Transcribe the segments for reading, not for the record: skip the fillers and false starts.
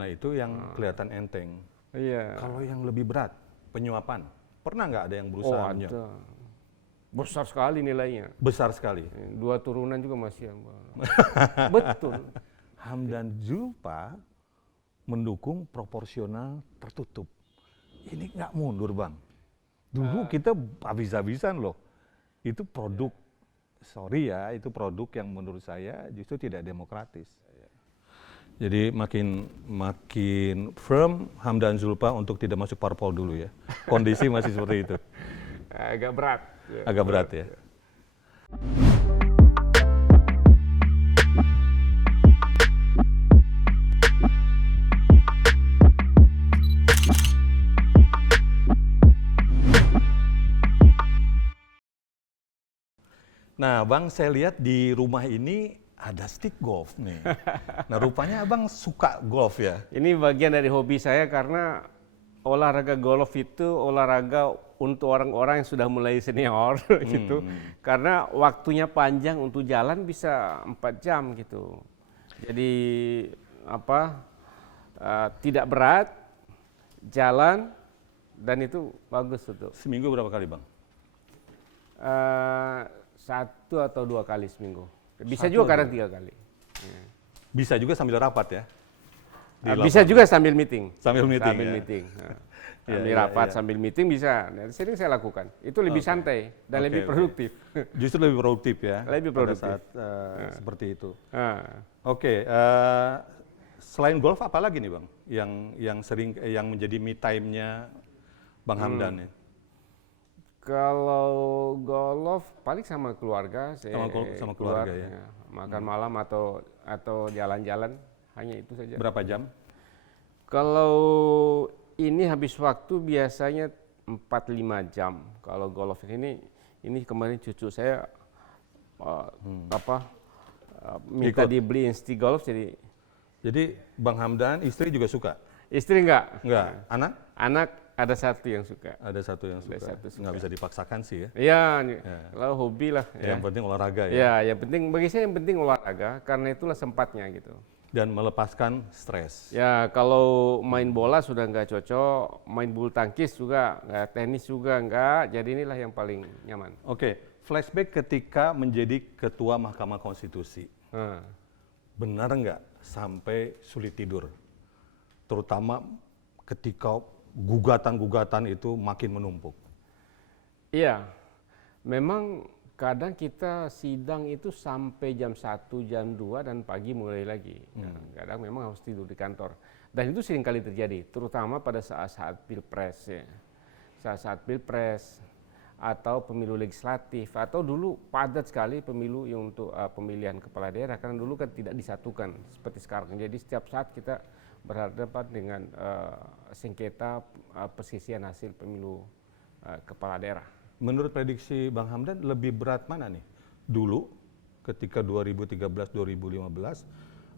Nah itu yang kelihatan enteng. Iya. Kalau yang lebih berat, penyuapan, pernah nggak ada yang Oh berusaha menyuap? ada. Besar sekali nilainya. Besar sekali. 2 turunan juga masih. Betul. Hamdan Zulfa mendukung proporsional tertutup. Ini nggak mundur, Bang. Dulu kita habis-habisan loh. Itu produk, sorry ya, itu produk yang menurut saya justru tidak demokratis. Jadi makin firm Hamdan Zulfa untuk tidak masuk parpol dulu ya. Kondisi masih seperti itu. Agak berat. Agak berat ya. Nah, Bang, saya lihat di rumah ini ada stick golf nih. Nah, rupanya Abang suka golf ya? Ini bagian dari hobi saya karena olahraga golf itu olahraga untuk orang-orang yang sudah mulai senior gitu. Karena waktunya panjang untuk jalan bisa 4 jam gitu. Jadi tidak berat, jalan, dan itu bagus untuk. Seminggu berapa kali, Bang? 1 atau 2 kali seminggu. Bisa juga kadang 3 kali. Bisa juga sambil rapat ya? Bisa juga sambil meeting. Sambil meeting. Sambil ya? meeting. Iya, Sambil iya, rapat, iya. sambil meeting bisa. Sering saya lakukan. Itu lebih santai dan lebih produktif. Justru lebih produktif ya? Lebih produktif. Pada saat seperti itu. Ah. Oke, selain golf apa lagi nih, Bang? Yang menjadi me time-nya Bang Hamdan ya? Kalau golf paling sama keluarga, saya Sama keluarga ya? makan malam atau jalan-jalan, hanya itu saja. Berapa jam? Kalau ini habis waktu biasanya 4-5 jam. Kalau golf ini kemarin cucu saya minta dibeliin stick golf, Jadi Bang Hamdan, istri juga suka? istri enggak. Enggak? Anak? Anak ada 1 yang suka. Ada satu yang suka. Ada 1 suka. Nggak bisa dipaksakan sih ya? Iya, kalau hobi lah. Yang penting olahraga ya? Ya, yang penting bagi saya yang penting olahraga karena itulah sempatnya gitu. Dan melepaskan stres. Ya kalau main bola sudah nggak cocok, main bulu tangkis juga nggak, tenis juga nggak, jadi inilah yang paling nyaman. Oke, flashback ketika menjadi ketua Mahkamah Konstitusi. Benar nggak sampai sulit tidur? Terutama ketika gugatan-gugatan itu makin menumpuk. Iya, memang kadang kita sidang itu sampai jam 1, jam 2 dan pagi mulai lagi. Kadang memang harus tidur di kantor. Dan itu sering kali terjadi, terutama pada saat-saat pilpres ya. Saat-saat pilpres atau pemilu legislatif atau dulu padat sekali pemilu yang untuk pemilihan kepala daerah karena dulu kan tidak disatukan seperti sekarang. Jadi setiap saat kita berhadapan dengan sengketa persisian hasil pemilu kepala daerah. Menurut prediksi Bang Hamdan, lebih berat mana nih? Dulu ketika 2013-2015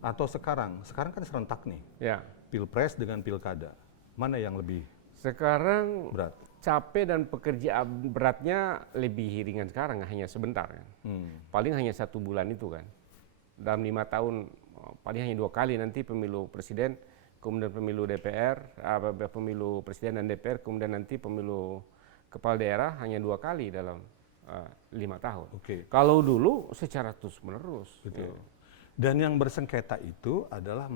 atau sekarang? Sekarang kan serentak nih. Ya. Pilpres dengan pilkada. Mana yang lebih Sekarang berat? capek dan pekerjaan beratnya lebih ringan sekarang, hanya sebentar kan. Paling hanya 1 bulan itu kan. Dalam 5 tahun paling hanya 2 kali nanti pemilu presiden, kemudian pemilu DPR, pemilu presiden dan DPR, kemudian nanti pemilu kepala daerah hanya 2 kali dalam 5 tahun. Kalau dulu secara terus-menerus. Betul. Dan yang bersengketa itu adalah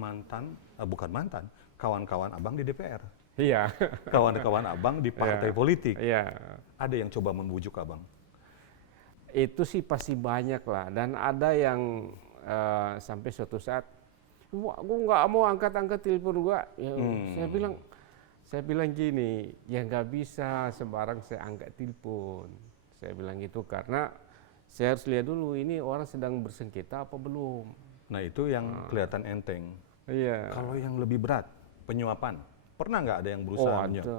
bukan mantan, kawan-kawan Abang di DPR. Iya. Kawan-kawan Abang di partai politik. Iya. Ada yang coba membujuk Abang? Itu sih pasti banyak lah. Dan ada yang sampai suatu saat, wah, gue nggak mau angkat-angkat telepon gue. Ya, saya bilang gini, ya nggak bisa sembarang saya angkat telepon. Saya bilang gitu karena saya harus lihat dulu ini orang sedang bersengketa apa belum. Nah itu yang kelihatan enteng. Iya. Kalau yang lebih berat, penyuapan, pernah nggak ada yang berusaha menyuap? Ada.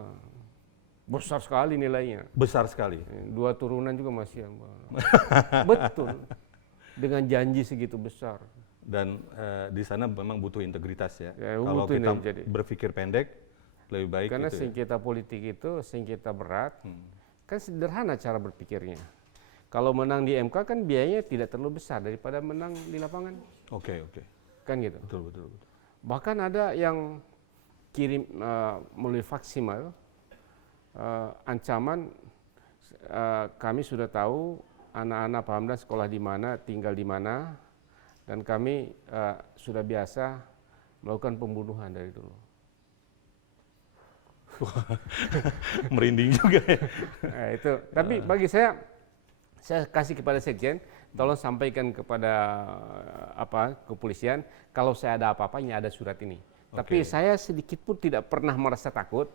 Besar sekali nilainya. Besar sekali. 2 turunan juga masih. Betul. Dengan janji segitu besar. Dan di sana memang butuh integritas ya. butuh Kalau kita jadi. berpikir pendek, lebih baik Karena gitu sengketa politik itu sengketa berat, kan sederhana cara berpikirnya. Kalau menang di MK kan biayanya tidak terlalu besar daripada menang di lapangan. Oke. Kan gitu. Betul. Bahkan ada yang kirim melalui faksimal ancaman kami sudah tahu anak-anak Pak Hamdan sekolah di mana, tinggal di mana, dan kami sudah biasa melakukan pembunuhan dari dulu. Merinding juga ya. Nah, itu. Tapi bagi saya kasih kepada Sekjen, tolong sampaikan kepada kepolisian, kalau saya ada apa-apa, ini ada surat ini. Tapi saya sedikit pun tidak pernah merasa takut,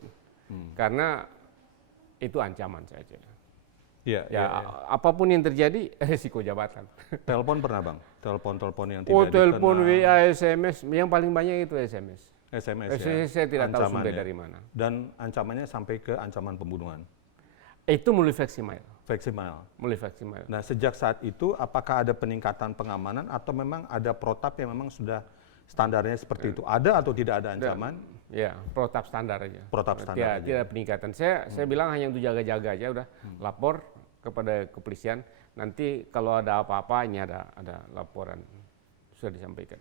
karena itu ancaman saja. Ya, apapun yang terjadi, resiko jabatan. Telepon pernah Bang? Telepon yang tidak telepon, dikenal. WA, SMS, yang paling banyak itu SMS. SMS Saya tidak tahu sumber dari mana. Dan ancamannya sampai ke ancaman pembunuhan. Itu melalui faksimal. Melalui faksimal. Nah, sejak saat itu apakah ada peningkatan pengamanan atau memang ada protap yang memang sudah standarnya seperti itu? Ada atau tidak ada ancaman? Ya, protap standar aja. Protap standar aja. Tidak peningkatan. Saya bilang hanya untuk jaga-jaga aja, udah lapor kepada kepolisian. Nanti kalau ada apa-apa, ini ada laporan sudah disampaikan.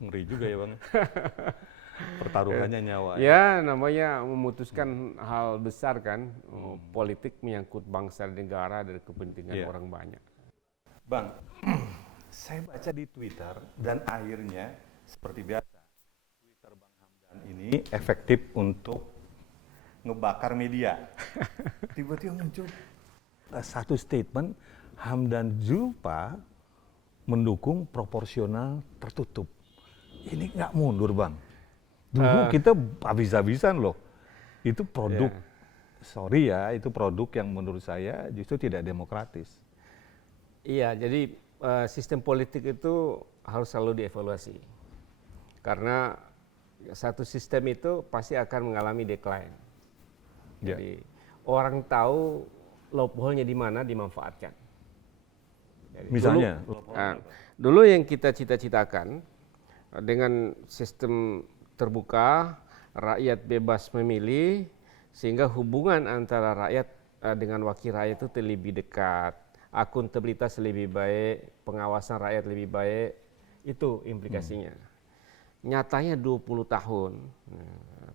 Ngeri juga ya Bang. Pertaruhannya nyawa. Ya, namanya memutuskan hal besar kan, politik menyangkut bangsa dan negara dari kepentingan orang banyak. Bang, saya baca di Twitter dan akhirnya seperti biasa, Twitter Bang Hamdan ini efektif untuk ngebakar media. Tiba-tiba muncul satu statement, Hamdan Zulfa mendukung proporsional tertutup. Ini nggak mundur Bang. Dulu kita habis-habisan loh. Itu produk, sorry ya, itu produk yang menurut saya justru tidak demokratis. Iya, jadi sistem politik itu harus selalu dievaluasi. Karena satu sistem itu pasti akan mengalami decline. Jadi orang tahu loophole-nya di mana dimanfaatkan. Jadi, misalnya? Dulu yang kita cita-citakan dengan sistem terbuka, rakyat bebas memilih, sehingga hubungan antara rakyat dengan wakil rakyat itu lebih dekat, akuntabilitas lebih baik, pengawasan rakyat lebih baik, itu implikasinya. Nyatanya 20 tahun,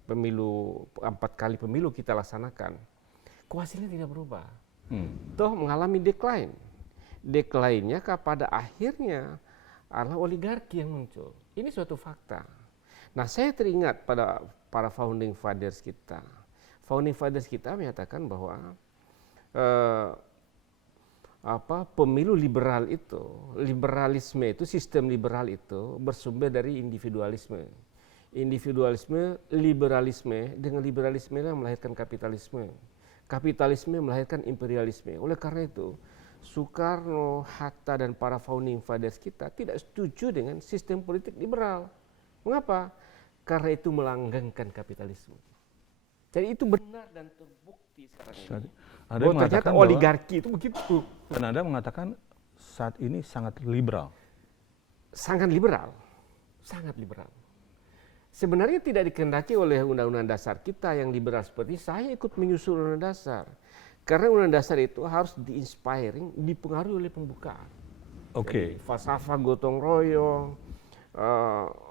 pemilu, 4 kali pemilu kita laksanakan, hasilnya tidak berubah. Toh mengalami decline. Decline-nya pada akhirnya adalah oligarki yang muncul. Ini suatu fakta. Nah, saya teringat pada para founding fathers kita. Founding fathers kita menyatakan bahwa pemilu liberal itu, liberalisme itu, sistem liberal itu bersumber dari individualisme. Individualisme, liberalisme, dengan liberalisme yang melahirkan kapitalisme. Kapitalisme melahirkan imperialisme. Oleh karena itu, Soekarno, Hatta, dan para founding fathers kita tidak setuju dengan sistem politik liberal. Mengapa? Karena itu melanggengkan kapitalisme. Jadi itu benar dan terbukti sekarang ini. Ada yang ternyata oligarki itu begitu. Dan Anda mengatakan saat ini sangat liberal. Sangat liberal. Sangat liberal. Sebenarnya tidak dikehendaki oleh undang-undang dasar kita yang liberal seperti saya ikut menyusun undang-undang dasar. Karena undang-undang dasar itu harus di-inspiring, dipengaruhi oleh pembukaan. Jadi, falsafah gotong royong,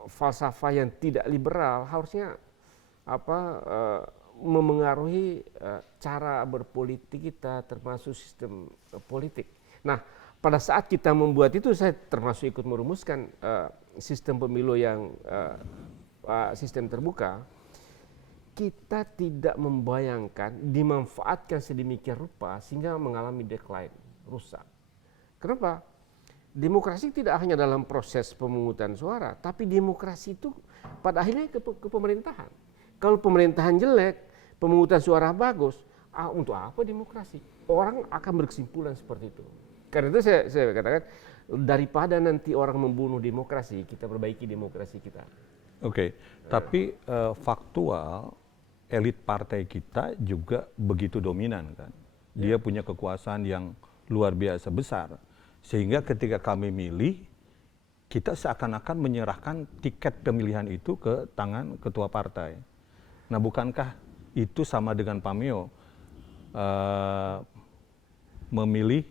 falsafah yang tidak liberal harusnya memengaruhi cara berpolitik kita, termasuk sistem politik. Nah, pada saat kita membuat itu, saya termasuk ikut merumuskan sistem pemilu yang sistem terbuka. Kita tidak membayangkan dimanfaatkan sedemikian rupa sehingga mengalami decline, rusak. Kenapa? Demokrasi tidak hanya dalam proses pemungutan suara, tapi demokrasi itu pada akhirnya ke pemerintahan. Kalau pemerintahan jelek, pemungutan suara bagus, untuk apa demokrasi? Orang akan berkesimpulan seperti itu. Karena itu saya katakan, daripada nanti orang membunuh demokrasi, kita perbaiki demokrasi kita. Tapi faktual, elit partai kita juga begitu dominan kan. Dia punya kekuasaan yang luar biasa besar. Sehingga ketika kami milih, kita seakan-akan menyerahkan tiket pemilihan itu ke tangan ketua partai. Nah, bukankah itu sama dengan Pameo memilih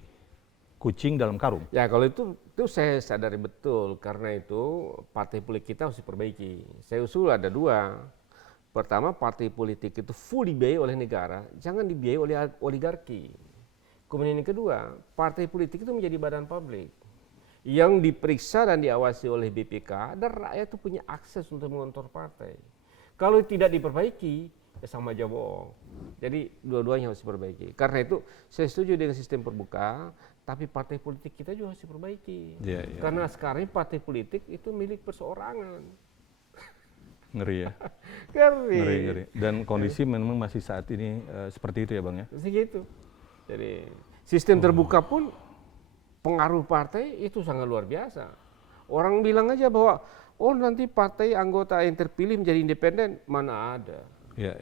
kucing dalam karung? Ya, kalau itu saya sadari betul. Karena itu partai politik kita harus diperbaiki. Saya usul ada 2. Pertama, partai politik itu full dibiayai oleh negara, jangan dibiayai oleh oligarki. Kemudian yang kedua, partai politik itu menjadi badan publik yang diperiksa dan diawasi oleh BPK, dan rakyat itu punya akses untuk mengontrol partai. Kalau tidak diperbaiki, ya sama aja bohong. Jadi dua-duanya harus diperbaiki. Karena itu saya setuju dengan sistem terbuka, tapi partai politik kita juga harus diperbaiki. Karena sekarang partai politik itu milik perseorangan. Ngeri ya. Ngeri. Dan kondisi memang masih saat ini seperti itu ya Bang ya? Segitu. Jadi sistem terbuka pun pengaruh partai itu sangat luar biasa. Orang bilang aja bahwa oh nanti partai anggota yang terpilih menjadi independen, mana ada. Ya.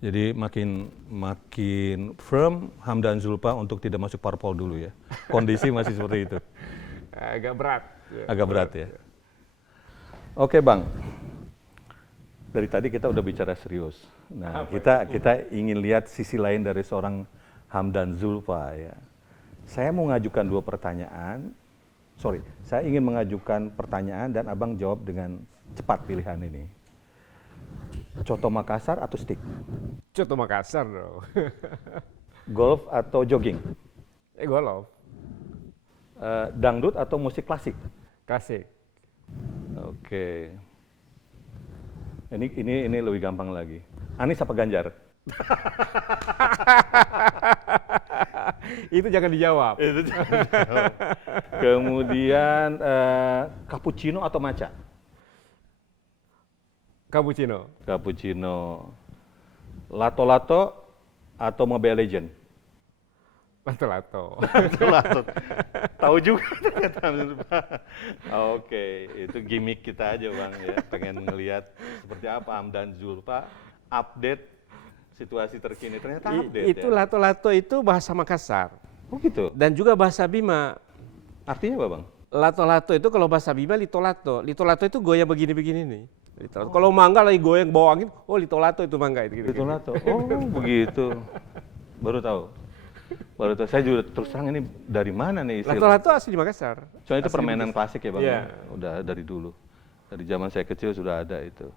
Jadi makin firm Hamdan Zulfa untuk tidak masuk parpol dulu ya. Kondisi masih seperti itu. Agak berat. Agak berat ya. Oke Bang. Dari tadi kita udah bicara serius. Nah, kita ingin lihat sisi lain dari seorang Hamdan Zulfa ya. Saya mau mengajukan 2 pertanyaan. Saya ingin mengajukan pertanyaan dan Abang jawab dengan cepat pilihan ini. Coto Makassar atau stick? Coto Makassar dong. Golf atau jogging? Golf. Dangdut atau musik klasik? Klasik. Oke. Ini lebih gampang lagi. Anies apa Ganjar? Itu jangan dijawab. Kemudian cappuccino atau matcha? Cappuccino. Lato-lato atau Mobile Legend? Lato-lato. Tahu juga ternyata. Oke, itu gimmick kita aja Bang ya. Pengen ngelihat seperti apa Hamdan Zulfa update situasi terkini. Ternyata update itu ya. lato-lato itu bahasa Makassar. Oh gitu. Dan juga bahasa Bima. Artinya apa Bang? Lato-lato itu kalau bahasa Bima litolato. Litolato itu goyang begini-begini nih. Kalau mangga lagi goyang bawa angin, oh litolato itu mangga itu. Litolato. Oh begitu. Baru tahu. Saya juga terus terang ini dari mana nih istilah? Lato-lato asli Makassar. Soalnya itu permainan klasik ya Bang. Iya. Udah dari dulu. Dari zaman saya kecil sudah ada itu.